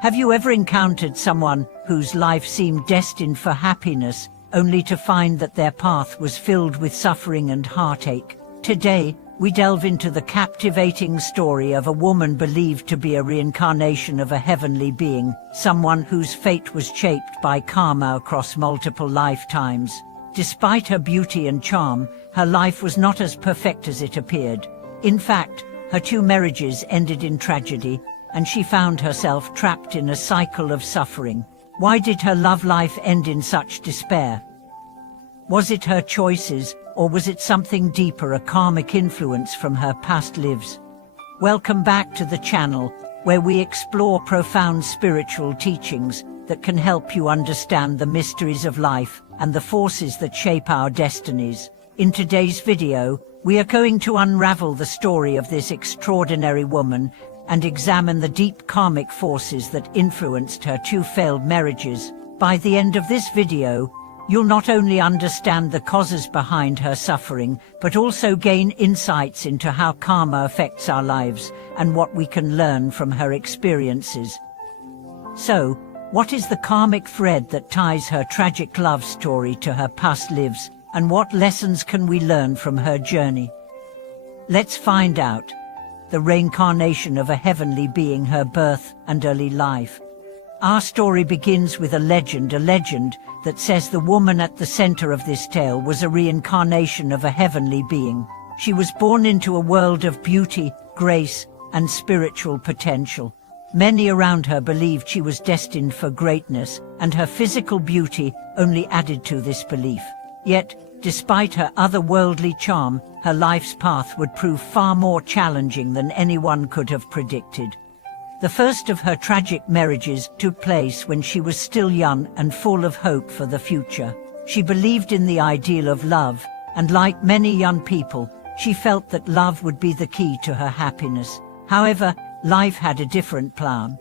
Have you ever encountered someone whose life seemed destined for happiness, only to find that their path was filled with suffering and heartache? Today, we delve into the captivating story of a woman believed to be a reincarnation of a heavenly being, someone whose fate was shaped by karma across multiple lifetimes. Despite her beauty and charm, her life was not as perfect as it appeared. In fact, her 2 marriages ended in tragedy, and she found herself trapped in a cycle of suffering. Why did her love life end in such despair? Was it her choices, or was it something deeper, a karmic influence from her past lives? Welcome back to the channel, where we explore profound spiritual teachings that can help you understand the mysteries of life and the forces that shape our destinies. In today's video, we are going to unravel the story of this extraordinary woman and examine the deep karmic forces that influenced her 2 failed marriages. By the end of this video, you'll not only understand the causes behind her suffering, but also gain insights into how karma affects our lives and what we can learn from her experiences. So, what is the karmic thread that ties her tragic love story to her past lives, and what lessons can we learn from her journey? Let's find out. The reincarnation of a heavenly being, her birth and early life. Our story begins with a legend that says the woman at the center of this tale was a reincarnation of a heavenly being. She was born into a world of beauty, grace, and spiritual potential. Many around her believed she was destined for greatness, and her physical beauty only added to this belief. Yet, despite her otherworldly charm, her life's path would prove far more challenging than anyone could have predicted. The first of her tragic marriages took place when she was still young and full of hope for the future. She believed in the ideal of love, and like many young people, she felt that love would be the key to her happiness. However, life had a different plan.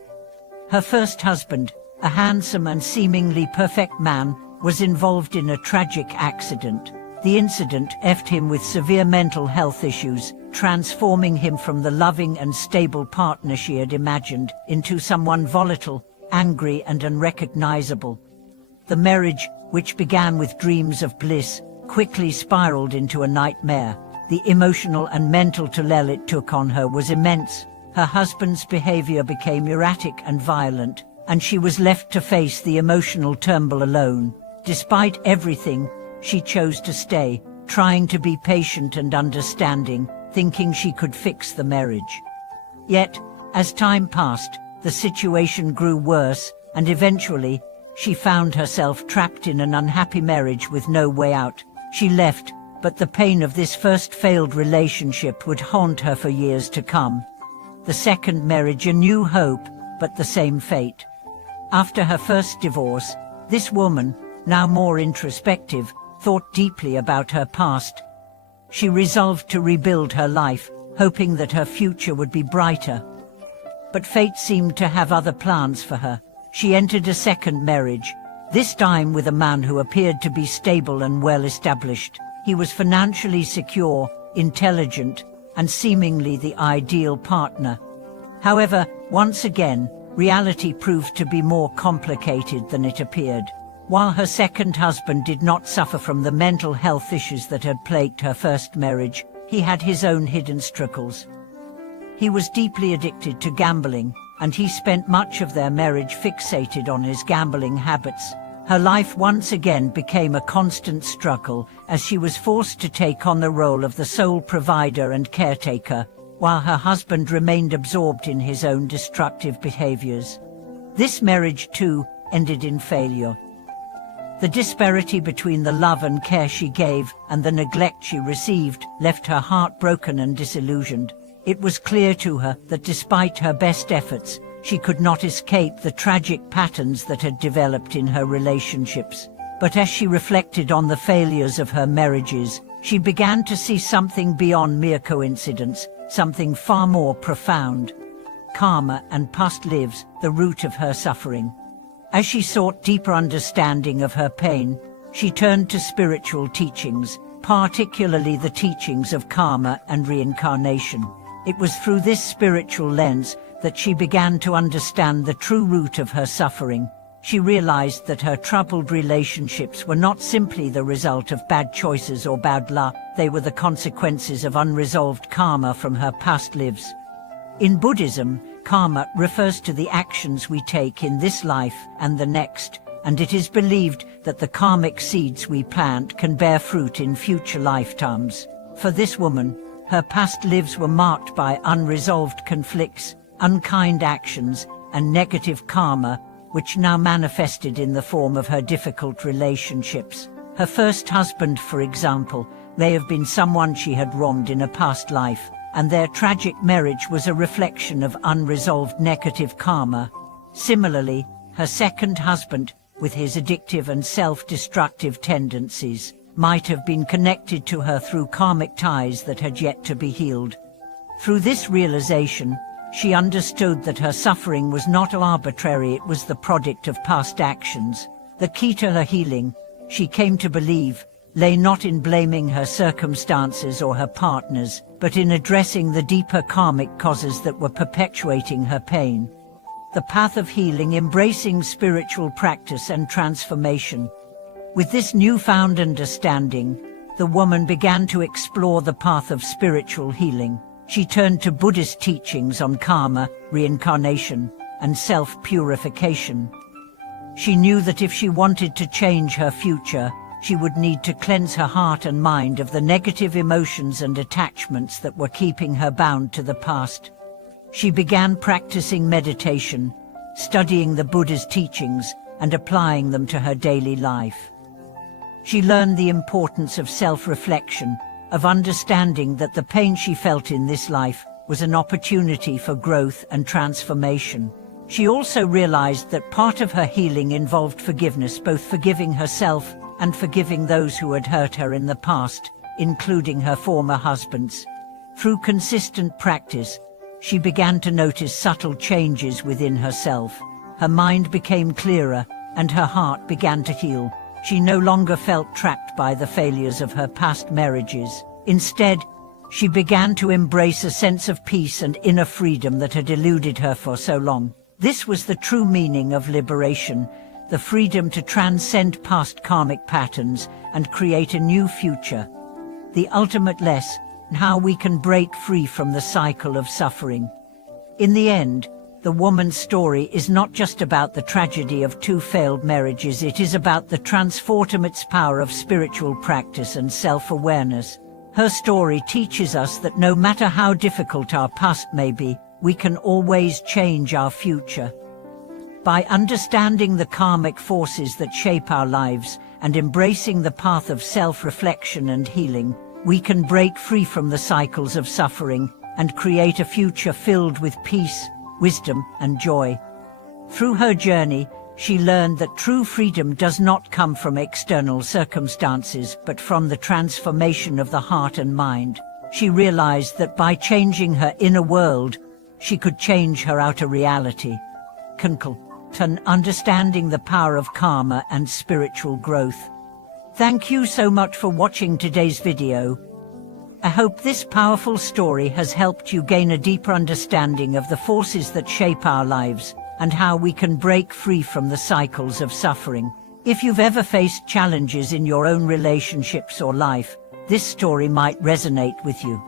Her first husband, a handsome and seemingly perfect man, was involved in a tragic accident. The incident left him with severe mental health issues, transforming him from the loving and stable partner she had imagined into someone volatile, angry, and unrecognizable. The marriage, which began with dreams of bliss, quickly spiraled into a nightmare. The emotional and mental toll it took on her was immense. Her husband's behavior became erratic and violent, and she was left to face the emotional turmoil alone. Despite everything, she chose to stay, trying to be patient and understanding, thinking she could fix the marriage. Yet, as time passed, the situation grew worse, and eventually, she found herself trapped in an unhappy marriage with no way out. She left, but the pain of this first failed relationship would haunt her for years to come. The second marriage, a new hope, but the same fate. After her first divorce, this woman, now more introspective, thought deeply about her past. She resolved to rebuild her life, hoping that her future would be brighter. But fate seemed to have other plans for her. She entered a second marriage, this time with a man who appeared to be stable and well-established. He was financially secure, intelligent, and seemingly the ideal partner. However, once again, reality proved to be more complicated than it appeared. While her second husband did not suffer from the mental health issues that had plagued her first marriage, he had his own hidden struggles. He was deeply addicted to gambling, and he spent much of their marriage fixated on his gambling habits. Her life once again became a constant struggle as she was forced to take on the role of the sole provider and caretaker, while her husband remained absorbed in his own destructive behaviors. This marriage, too, ended in failure. The disparity between the love and care she gave and the neglect she received left her heartbroken and disillusioned. It was clear to her that despite her best efforts, she could not escape the tragic patterns that had developed in her relationships. But as she reflected on the failures of her marriages, she began to see something beyond mere coincidence, something far more profound. Karma and past lives, the root of her suffering. As she sought deeper understanding of her pain, she turned to spiritual teachings, particularly the teachings of karma and reincarnation. It was through this spiritual lens that she began to understand the true root of her suffering. She realized that her troubled relationships were not simply the result of bad choices or bad luck, they were the consequences of unresolved karma from her past lives. In Buddhism, karma refers to the actions we take in this life and the next, and it is believed that the karmic seeds we plant can bear fruit in future lifetimes. For this woman, her past lives were marked by unresolved conflicts, unkind actions, and negative karma, which now manifested in the form of her difficult relationships. Her first husband, for example, may have been someone she had wronged in a past life, and their tragic marriage was a reflection of unresolved negative karma. Similarly, her second husband, with his addictive and self-destructive tendencies, might have been connected to her through karmic ties that had yet to be healed. Through this realization, she understood that her suffering was not arbitrary, it was the product of past actions. The key to her healing, she came to believe, lay not in blaming her circumstances or her partners, but in addressing the deeper karmic causes that were perpetuating her pain. The path of healing, embracing spiritual practice and transformation. With this newfound understanding, the woman began to explore the path of spiritual healing. She turned to Buddhist teachings on karma, reincarnation, and self-purification. She knew that if she wanted to change her future, she would need to cleanse her heart and mind of the negative emotions and attachments that were keeping her bound to the past. She began practicing meditation, studying the Buddha's teachings, and applying them to her daily life. She learned the importance of self-reflection, of understanding that the pain she felt in this life was an opportunity for growth and transformation. She also realized that part of her healing involved forgiveness, both forgiving herself and forgiving those who had hurt her in the past, including her former husbands. Through consistent practice, she began to notice subtle changes within herself. Her mind became clearer, and her heart began to heal. She no longer felt trapped by the failures of her past marriages. Instead, she began to embrace a sense of peace and inner freedom that had eluded her for so long. This was the true meaning of liberation, the freedom to transcend past karmic patterns and create a new future. The ultimate lesson, how we can break free from the cycle of suffering. In the end, the woman's story is not just about the tragedy of two failed marriages, it is about the transformative power of spiritual practice and self-awareness. Her story teaches us that no matter how difficult our past may be, we can always change our future. By understanding the karmic forces that shape our lives and embracing the path of self-reflection and healing, we can break free from the cycles of suffering and create a future filled with peace, wisdom, and joy. Through her journey, she learned that true freedom does not come from external circumstances, but from the transformation of the heart and mind. She realized that by changing her inner world, she could change her outer reality. Understanding the power of karma and spiritual growth. Thank you so much for watching today's video. I hope this powerful story has helped you gain a deeper understanding of the forces that shape our lives and how we can break free from the cycles of suffering. If you've ever faced challenges in your own relationships or life, this story might resonate with you.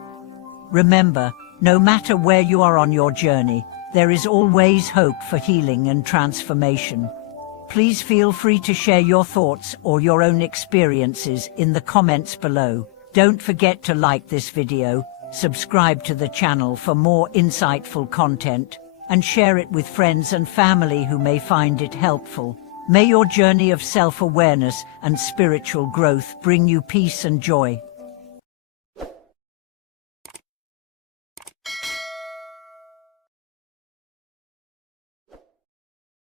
Remember, no matter where you are on your journey, there is always hope for healing and transformation. Please feel free to share your thoughts or your own experiences in the comments below. Don't forget to like this video, subscribe to the channel for more insightful content, and share it with friends and family who may find it helpful. May your journey of self-awareness and spiritual growth bring you peace and joy.